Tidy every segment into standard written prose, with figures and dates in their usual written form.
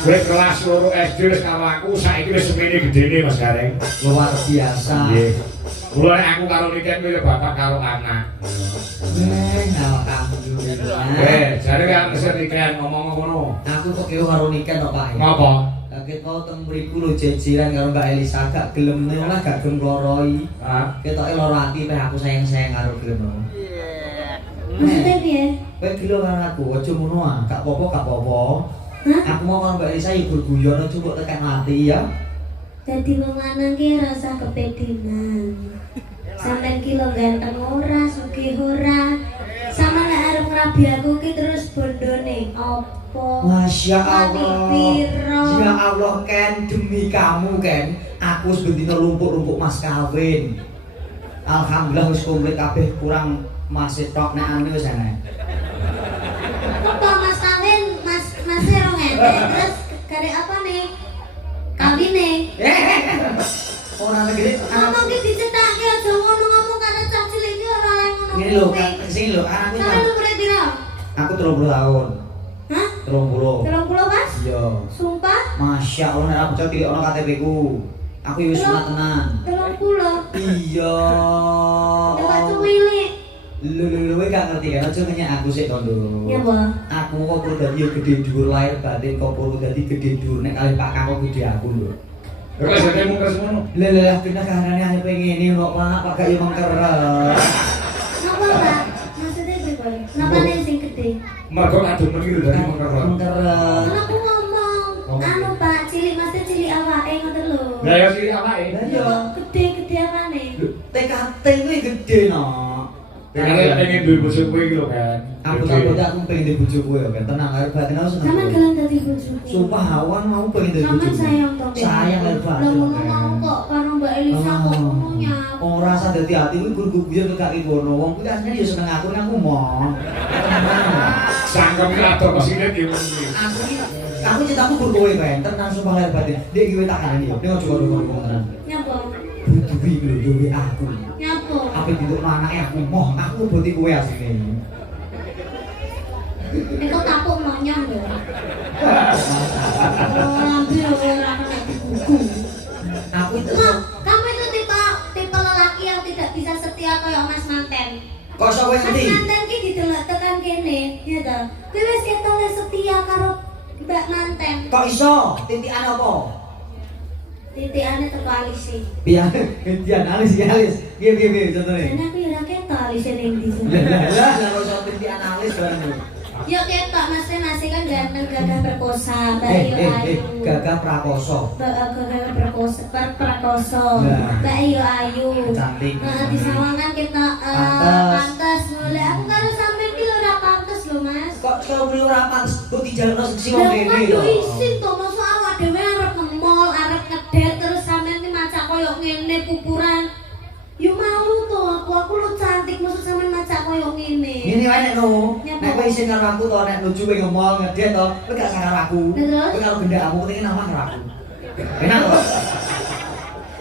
Kowe kelas loro SD wis karo aku, saiki wis semene gedene Mas Gareng. Luar biasa. Nggih. Mula nek aku karo Niken kuwi ya bapak karo anak. Alhamdulillah. Jare kan wis Niken ngomong ngono. Aku kok keo karo Niken kok Pak. Ngapa? Ket mau teng mriku lho jejiran karo Mbak Elisa gak gelem ora gak gelem loroi. Ah, Ketoke loro ati peh aku sayang-sayang karo gelem. Maksudnya piye? Kowe gelo karo aku, aja ngono ah. Gak apa-apa, gak apa-apa. Hah? Aku mau karo Mbak Elisa yo guyon aja kok tekan ati ya. Dadi wong lanang ki ora usah kepedenan. Sampeyan ki lho ganteng ora, sugih ora. Sama nek arep ngrabi aku ki terus bondone opo? Masya Wani Allah. piro? Ya Allah Ken, demi kamu Ken, aku sebetulnya lumpuk-lumpuk mas kawin. Alhamdulillah wis komplit kabeh kurang masih tok nek anu wis ana. Apa mas kawin, mas rong terus gare apa nih? Kawine. Ora negeri Ngomong ki dicetake aja ngono ngomong karo cah cilik iki ora oleh ngono. Ini lho, sing lho anakku. Sampeyan umure piro? Aku 30 tahun. Hah? 30. 30 Mas? Iya. Sumpah? Masya Allah nek aku cocok ono KTP ku. Aku wis sunat tenan. 30. Iya. Dapat cuwilik. Lho gak ngerti kan aja nanya aku sik tondo. Ya, Bo. Aku kok perlu dadi gede dhuwur lahir batin kok perlu dadi gede dhuwur nek kali Pak Kakok gede aku lho. kowe jane mung kesemono. Lah kena kahanane arep ngene kok Pak gak yo mengkeres. Napa, Pak? Maksudnya piye, Napa nek sing gede? Mergo kadung menir dari mengkeron. Mengkeres. Kan aku ngomong, anu Pak, cilik maksudnya cilik awake ngoten lho. Lah ya sih awake. Lah iya. Gede apane? TKT kuwi gede no. Karena pengen duwe bojo kowe iki lho kan. Aku tak bodoh aku pengen di bojo kowe kan. Tenang arep batin aku seneng. Sampeyan gelem dadi bojoku. Sumpah awan mau pengen di bojo. Sampeyan sayang to. Sayang arep batin. Lah ngono mau kok karo Mbak Elisa kok ngononya. Ora usah dadi ati kuwi guru-guru yo kaki kono. Wong kuwi asline yo seneng aku nek aku mau. Sangkem ki atur kesine ki. Aku cintaku guru kowe kan. Tenang sumpah arep batin. Dek iki tak kanani yo. Nek ojo kono tenan. Nyapa? Duwi lho yo aku. Nyapa? Apa bentuk anake aku moh aku boti kowe asline. Nek kok tapuk nonyong lho. Ambil ora kena digugu. Aku itu Ma, kamu itu tipe lelaki yang tidak bisa setia kayak Mas Manten. kok sok kowe Mas ngerti? Manten ki didelok tekan kene, ya ta. Kowe wis ketone setia karo Mbak Manten. Kok iso? Titikan apa? Titikane teko alis sih. Piye? Gantian alis ya alis. Piye contone? Jane aku ya ora ketok alise ning ndi. Lah kok iso titikan alis bareng. Yo ketok Mas kan ganteng gagah perkosa, Mbak Ayu Ayu. Gagah prakoso. Gagah perkosa, prakoso. Nah. Mbak Ayu Ayu. Cantik. Nah, di sawangan kita pantes. Mulai aku karo sampean ki ora pantes lho, Mas. Kok beli ora pantes kok dijalukno sing Lah ngene kan lho. yo isin to, mosok awak dhewe arep nge-mall, arep ngedet terus sampean ki macak koyo ngene pupuran. Yo malu to aku lu cantik mosok sampean macak koyo ngene. Ini wae nek no. Nek kowe isin karo aku to nek nuju kowe nge-mall ngedet to, kowe gak karo aku. Terus? Kowe karo gendakmu penting nama karo aku. Enak kok.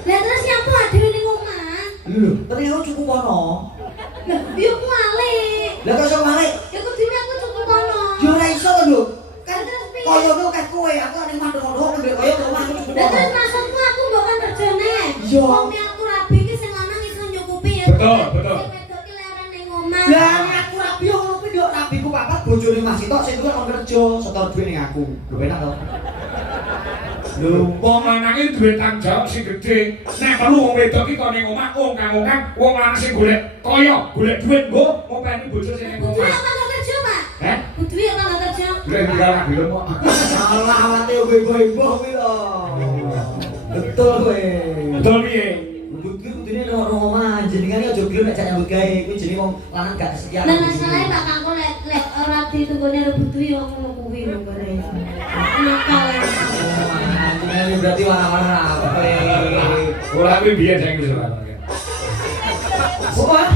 Lah terus nyapa dhewe ning omah? Lho, penting aku cukup ono. Lah yo balik. Lah kok iso balik? Ya kudune aku cukup ono. Yo ora iso lho. Kan Terus piye? koyo ngono kan kowe aku ning mandeng-mandeng kowe koyo omah aku cukup Lah ono. terus maksudku aku mbok kan kerjane. Iya. Wong nek aku rabi ki sing lanang iso nyukupi ya. Betul. Sing wedok ki leren ning omah. Lah rabiku papat bojone Mas Ito sing tukang kerja setor duit ning aku. Lho enak to. Lho, wong lanang iki duwe tanggung jawab sing gedhe. Nek perlu wong wedok iki kok ning omah ongkang-ongkang, wong lanang sing golek kaya, golek duit nggo ngopeni bojo sing ning Butuh omah. apa nggak kerja, Pak? Heh? Butuh apa nggak kerja? Lek tinggal nang film kok. Alah awate ibu-ibu kuwi lho. Betul kowe. Betul piye? Kuwi kudune nang omah jenengane aja gelem nek nyambut gawe kuwi jenenge wong lanang gak setia. Lah masalahnya Pak Kangko lek ora ditungone rebutuhi wong ngono kuwi lho bare. Nakal. Ini berarti warna-warna apa? Ora kuwi biyen sing wis ora. Wah.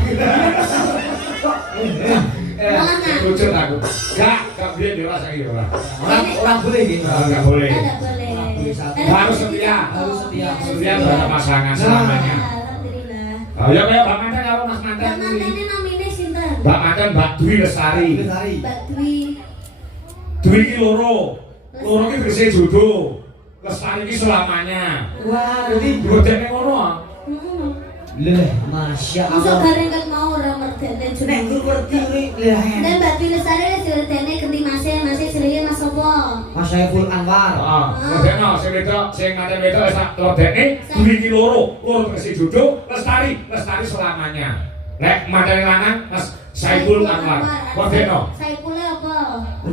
Malah nggak? Lucu aku. Gak biyen ora saiki ora. Orang boleh gitu. Enggak boleh. Tidak boleh. Harus setia. Harus setia. Setia pada pasangan selamanya. Alhamdulillah. Ayo kaya Mbak Manten karo Mas Manten Mbak kuwi. Manten namine sinten? Mbak Manten Mbak Dwi Lestari. Mbak Dwi. Dwi iki loro. Loro iki tegese jodoh. Lestari iki selamanya. Wah, berarti Bodene ngono ah. Heeh. leh, masya Masuk Allah. bareng kan mau ora merdene Nek jeneng. guru ngerti kuwi leh. Dan Mbak Dwi Lestari wis diretene ganti masih jenenge Mas apa? Mas Saiful Anwar. Heeh. Bodene sing wedok sing manten wedok wis tak lodene. Dwi iki loro. Loro tegese jodoh. Lestari selamanya. Nek manten lanang Mas Saiful Anwar. Bodene. Saifule apa?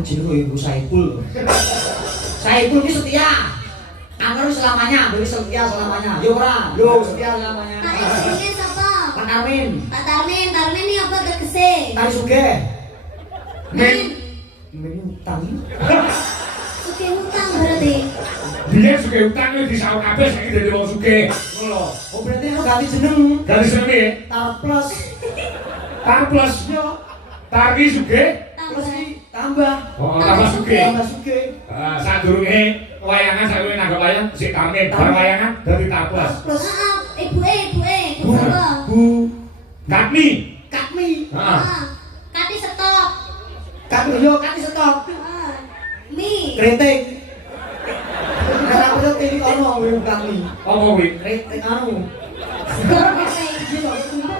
Jenenge Ibu Saiful. Saiful ki setia. Anwar selamanya, berarti setia selamanya. Yo ora, yo setia selamanya. Pak istrinya sapa? Pak Armin. Pak Tarmin ini apa tegese? Tari Sugih. Men Ini utang. Suke hutang berarti. biyen sugih utang iki disaur kabeh saiki dadi wong sugih. Ngono. Oh berarti lo ganti jeneng. Dari sini piye? Tar plus. Tar plus Yo, tar iki sugih. plus ki tambah. Oh, tambah sugih. Tambah Sugih. Sadurunge wayangan saiki nanggap wayang sik tamin. Bar wayangan dadi tar plus. Plus. Heeh, ibuke Bu. sapa? Bu. Katmi. Katmi. Heeh. Heeh. Kati stop. Katmi yo kati stop. Heeh. Mi. Kriting. Karena aku tuh ini ono kuwi Katmi. Apa kuwi? Kriting anu.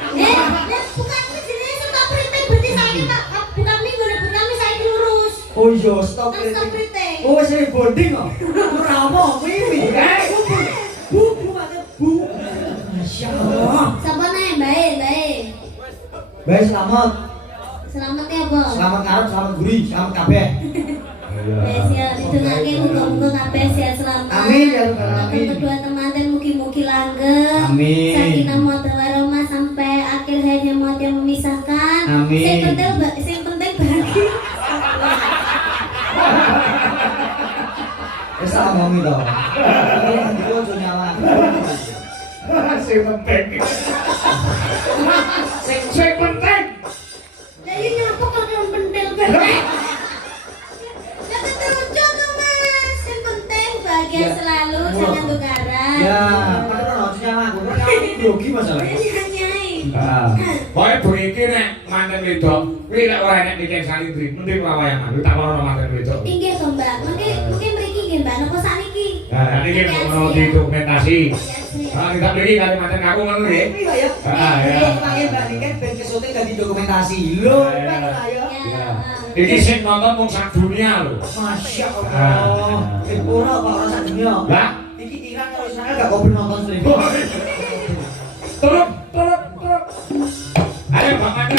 Bukan jenenge stop priting berarti saiki tak bukan mi ngene bukan mi saiki lurus. Oh iya, stop Kan stop kriting. priting. Oh wis bonding kok. Ora apa kuwi. Bu, makanya bu. Masya Allah. Sapa nih? Baik. Baik selamat. Selamatnya apa? Selamat ngarep, selamat guri, selamat kabeh. Siap, ditungake muga-muga kabeh sehat selamat. Amin ya rabbal Untuk alamin. kedua teman-teman mugi-mugi langgeng. Amin. Sakinah mawaddah warahmah sampai akhir hayatnya maut yang memisahkan. Amin. Sing penting bahagia. Wis tak ngomongi to. Iki ojo nyaman. Sing penting. Sing penting. Lah ini nyapa kok yang penting kan? Ya ketemu dong Mas. Yang penting bahagia Ya. selalu, Oh. jangan tukaran. Ya, padahal ojo nyaman. Kok kamu grogi masalahnya. Ini hanyai. Pokoke bengi iki nek manten wedok, kuwi nek ora enek nikah salindri, mending ora wayangan. Kuwi tak ono manten wedok. Inggih to Mbak. Mungkin mriki nggih Mbak. Napa sakniki? Nah, ini ono dokumentasi. Kita beli kali manten aku ngono nggih. Iya ya. Ah, ya. Iya, panggil Mbak Niken ben ke syuting ganti dokumentasi. Loh, Ya, ya. Mbak ayo. Ya. Iki sing nonton wong sak dunia lho. Masya Allah. Ora kok ora sak dunia. Lah, Iki Iran karo Israel gak kau nonton streaming. turun. Ayo Pak Manten.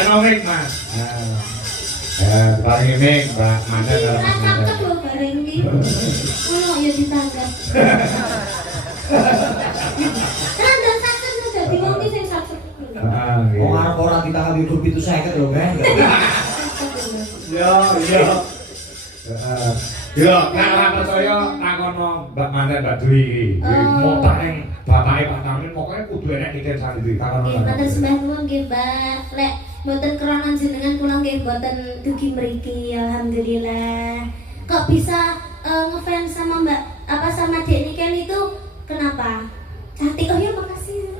Mik Mas. Paling Mik Mbak Manda karo Mas Manda. Cakep lho bareng iki. Ono ya ditanggap. Randang sakit lho dadi wong iki sing sakit. Wong arep ora ditanggapi grup itu 50 lho, kan. Iya. Yo, nek ora percaya takono Mbak Manda Mbak Dwi iki. Mau paling bapake Pak Tamrin pokoke kudu enek titik sandi takono. Nggih, matur sembah nuwun nggih, Mbak. Lek mboten krana jenengan kula nggih mboten dugi mriki, alhamdulillah. Kok bisa ngefans sama Mbak sama Dek Niken itu kenapa? Cantik. Oh ya makasih.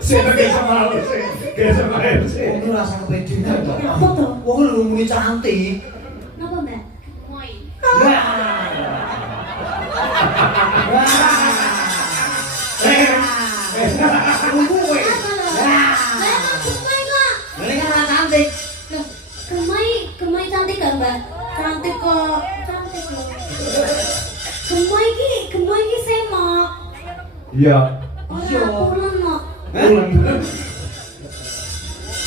Sebagai sama sih. Kayak sama sih. Wong rasa kepedean kok. Apa tuh? Wong lu muni cantik. Napa, Mbak? Moi. Tunggu kowe. Saya mau gemai kok. Mendingan ora cantik. Loh, gemai cantik gak, Mbak? Cantik kok. Cantik loh. Gemai ki semok. Iya. Iya. Ora pulen kok. Ulen.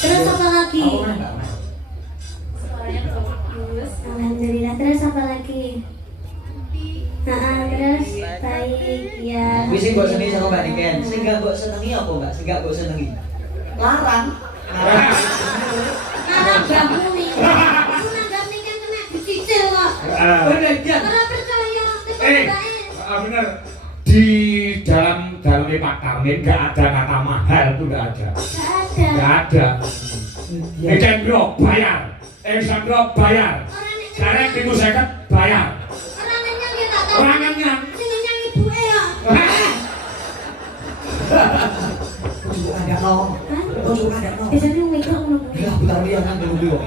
Terus apa lagi? Apa meneh, Mbak? Alhamdulillah. Terus apa lagi? Terus baik ya. Wis sing mbok senengi sama Mbak Niken. Sing gak mbok senengi apa, Mbak? Sing gak mbok senengi. Larang. Larang jamu nih. Aku nanggap nih kan kena dicicil kok. Bener ya. Ora percaya Bener. Di dalam Pak Tamrin nggak ada kata mahal itu nggak ada. Nggak ada. Nikendro bayar. Sandro bayar. Sekarang 1.050 bayar. Orang kenyang ya tak tahu. Orang kenyang. Sing kenyang ibuke ya. Ojo ada no. Ojo ada no. Biasanya mikir ngono. Ya putar dia kan dulu.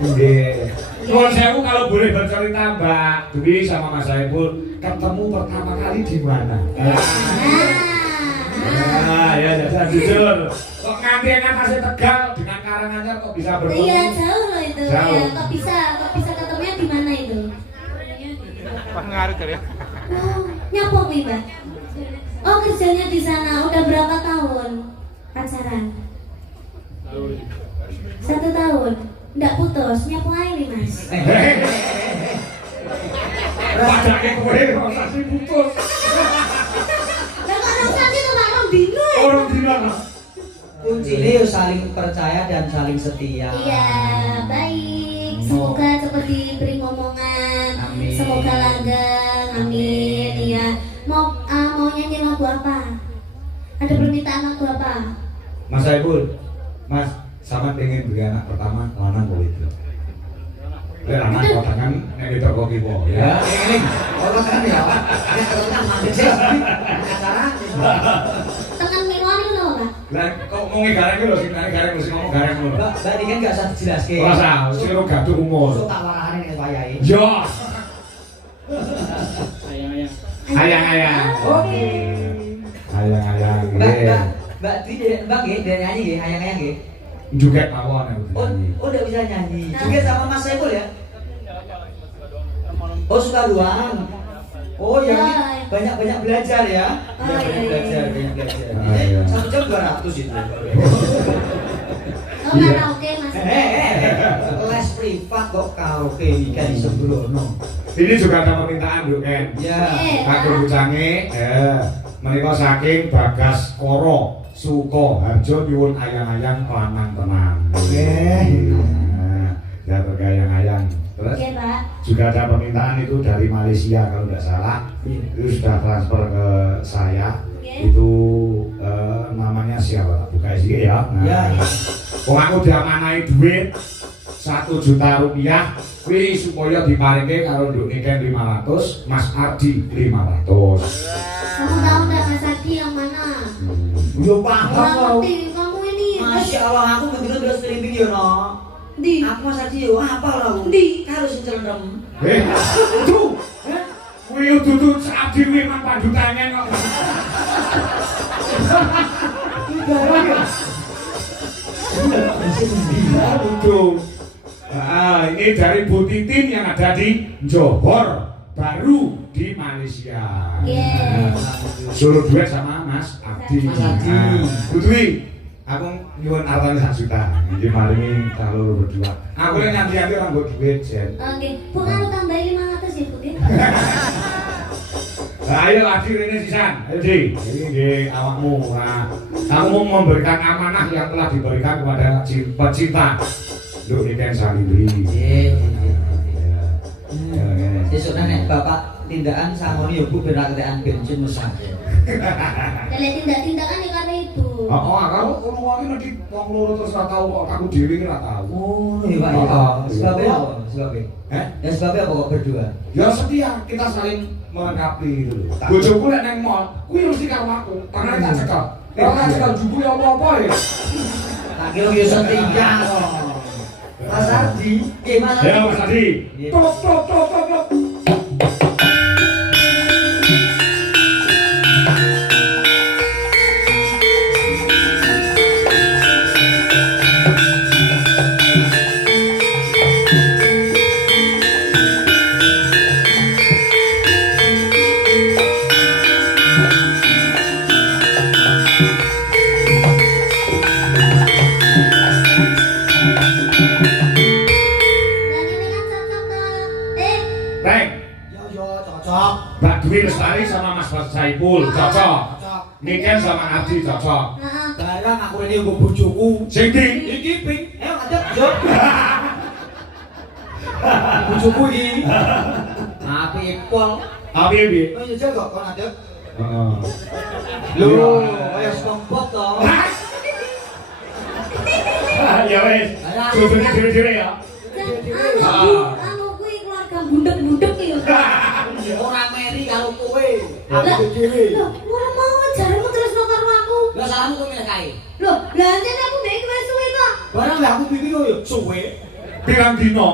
Nggih. Nuwun sewu kalau boleh bercerita Mbak Dwi sama Mas Saiful ketemu pertama kali di mana? Ya jajal jujur. Kok nganti masih Tegal dengan Karanganyar kok bisa bertemu? Iya jauh loh itu. Jauh. Ya, kok bisa ketemunya di mana itu? Pengaruh dari Nyapa kuwi, Mbak? Oh, kerjanya di sana. Udah berapa tahun pacaran? 1 tahun. Nggak putus, nyapu aja nih, Mas. Padahal kowe ora sih putus. Lah kok orang tadi tuh orang dino ya? Orang dina. Kuncinya yo saling percaya dan saling setia. Iya, baik. Semoga seperti beri ngomongan. Amin. Semoga langgeng. Amin. Iya. Mau nyanyi lagu apa? Ada permintaan lagu apa? Mas Saiful, Mas, sama pengen beli anak pertama lanang kok itu. Anak kotangan nek di toko kipo ya. Ini orang kan ya. Ini terusnya mandi sih. Acara. Tekan milon itu loh, Pak. Lah kok ngomong gareng lho sing gareng mesti ngomong gareng lho. Mbak Niken gak usah dijelaske. Ora usah, sira gaduh umur. Sok tak warahane nek wayahe. Yo. ayang-ayang. Oke. Ayang-ayang. Mbak Dwi Mbak nggih, dari nyanyi nggih, ayang-ayang nggih. Juga mawon ya. Oh, udah bisa nyanyi. Juga sama Mas Saiful ya? Oh, suka doang. Oh, ya ini banyak-banyak belajar ya. Banyak belajar. Ini 1 jam 200 itu. Oh, karaoke Mas. Les privat kok karaoke iki kan sembrono. Ini juga ada permintaan Bu Ken. Ya. Kagem bucange menika saking Bagas Koro Suko Harjo nyuwun ayang-ayang lanang tenan. Ya bergayang-ayang. Terus Oke, Pak. juga ada permintaan itu dari Malaysia kalau tidak salah. Itu sudah transfer ke saya. Itu namanya siapa? Buka sih ya. Ya. Kok aku diamanai duit 1 juta rupiah, kuwi supaya diparingke karo Nduk Niken 500, Mas Ardi 500. Kamu tahu nggak Mas Adi yang mana? Yo paham Orang kau. ngerti, kamu ini. Masya Allah, aku bener-bener streaming yo no. Di. Aku Mas Haji yo apa lah. Di. Karo sing celendem. Tuh. Kuwi dudu Ardi kuwi mang pandutane kok. Ini dari Bu Titin yang ada di Johor Baru di Malaysia. Yeah. Suruh duet sama Mas Agus. Adi. Mas Adi. Bu Dwi, aku nyuwun artane 1 juta. Iki maringi kalau berdua. Aku nek nyanti-nyanti ora nggo duit, Jen. Oke, Bu karo tambahi 500 ya, Bu ya. Nah, ayo Adi rene sisan. Ayo Di, ini nggih awakmu. Nah, kamu mau memberikan amanah yang telah diberikan kepada pecinta. Lho iki kan salibri. Ya. Sesuk nek Bapak tindakan sangoni ya Bu ben ra ketekan bensin mesake. Kalau tindak-tindakan ya karena Ibu. Kalau ruangnya nanti wong loro terus ora tau kok aku dhewe iki ora tau. Oh, iya Pak ya. Sebabnya apa? Sebabnya? Ya sebabnya apa kok berdua? Ya setia, kita saling melengkapi gitu loh. Bojoku lek nang mall, kuwi mesti karo aku. Tangane tak cekel. Ora tak cekel jupuk apa-apa ya. Tak kira yo setia kok. Mas Adi, Mas Adi. Ya Mas Adi. Top top top top top. Mbak Dwi Lestari sama Mas Saipul cocok. Niken sama Adi cocok. Barang aku ini nggo bojoku. Sing ndi? Iki ping, ayo adek, yo. Bojoku iki. Api pol. Api piye? Oh iya kok kon adek. Heeh. Lho, kaya SpongeBob to. Ya wis. Jujune dhewe-dhewe ya. Anu kuwi keluarga bundek-bundek ya. Ora meri karo kowe. Lah, lho, ora mau jaremu terus karo aku. Lah salahmu kowe milih kae. Lho, lah anjene aku mbek iki wis suwe kok. Barang lah aku pikir yo suwe. Pirang dino?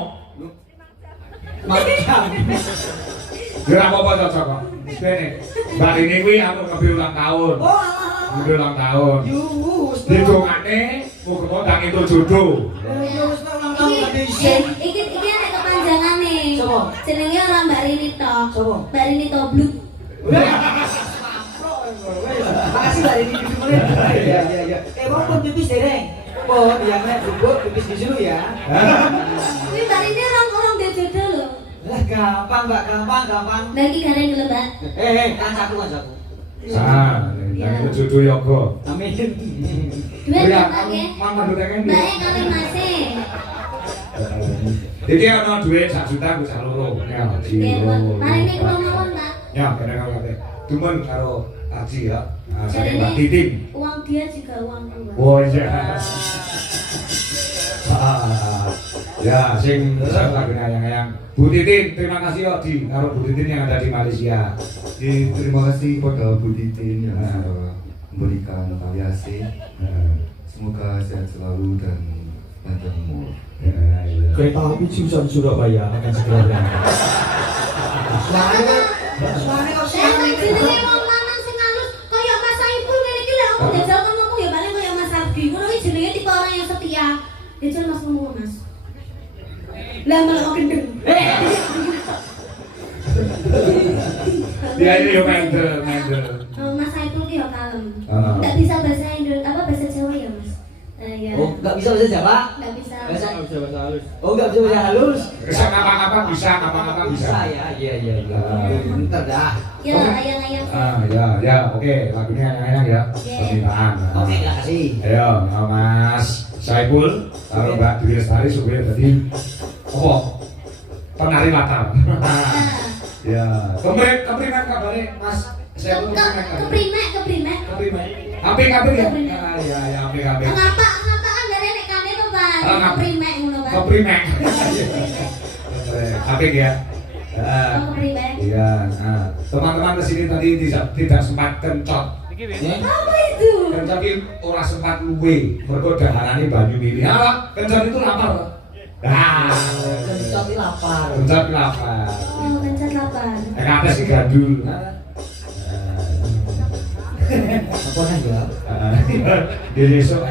Macam. Ya ora apa-apa cocok kok. Wis Mbak ini kuwi aku ngebi ulang tahun. Oh, alah. Ngebi ulang tahun. Yuh, Didongane muga tak itu jodoh. wis ulang tahun gak isin. Iki enek kepanjangane. Sopo? Jenenge ora Mbak Rini to. Sopo? Mbak Rini to Bluk. Makasih Mbak Rini dimulai. Iya. Mau pun pipis dereng. Pun ya mek bubuk pipis di sini ya. Kuwi Mbak Rini orang dia jodoh lho. Lah gampang Mbak, gampang. Lah iki gareng lho, Mbak. Kancaku. Yang itu jodoh yoga. Amin. Duwe Ya, Mbak nggih. mama dutengen Mbak kali masih. Jadi ana duit 1 juta aku sak loro. Ya, Nggih, Pak. Mari nek kula mawon, Pak. Ya, kena karo kate. Cuman karo Aji ya. Saya Jarine Mbak Titin. uang dia juga uangku, Mbak. Oh iya. Ya, sing lagi yang Bu Titin, terima kasih ya di karo Bu Titin yang ada di Malaysia. Terima kasih kepada Bu Titin yang sudah memberikan tali asih. Semoga sehat selalu dan panjang umur. Kereta api jurusan Surabaya akan segera berangkat. Suarane kok Lah nek jenenge wong lanang sing halus kaya Mas Saipul ngene iki lek aku jajal kan ngomong ya paling kaya Mas Ardi. Ngono iki jenenge tipe orang yang setia. Jajal Mas ngomong, Mas. Lah malah kok gendeng. Dia ini yo mendel. Mas Saipul ki yo kalem. Heeh. Enggak bisa bahasa Indonesia apa bahasa Jawa ya, Mas? Ya. Oh, enggak bisa bahasa Jawa. Enggak bisa. halus. Oh, enggak bisa bahasa halus. Bisa ngapa-ngapa bisa, ngapa-ngapa bisa. Bisa ya. Iya. Bentar dah. Ya, ayang-ayang. Ya, oke, lagunya yang ya. Permintaan. Oke, terima kasih. Ayo, Mas Saipul, karo Mbak Dwi Lestari supaya tadi apa? Penari latar. Ya, keprimen kabare Mas Saipul Keprimek. Keprimen. Apik ya? Ya, apik. Ngapa anggere nek kane to, Pak? Keprimek ngono, Pak. Keprimen. Apik ya. Keprimek. Iya, nah, teman-teman kesini tadi tidak sempat kencot. Apa itu? Kencot itu ora sempat luwe, mergo daharane banyu mili. Ah, kencot itu lapar. Nah, Kencot iki lapar. kencot lapar. Oh, kencet lapar. Kabeh sing gandul. Apa nang ya? Di besok.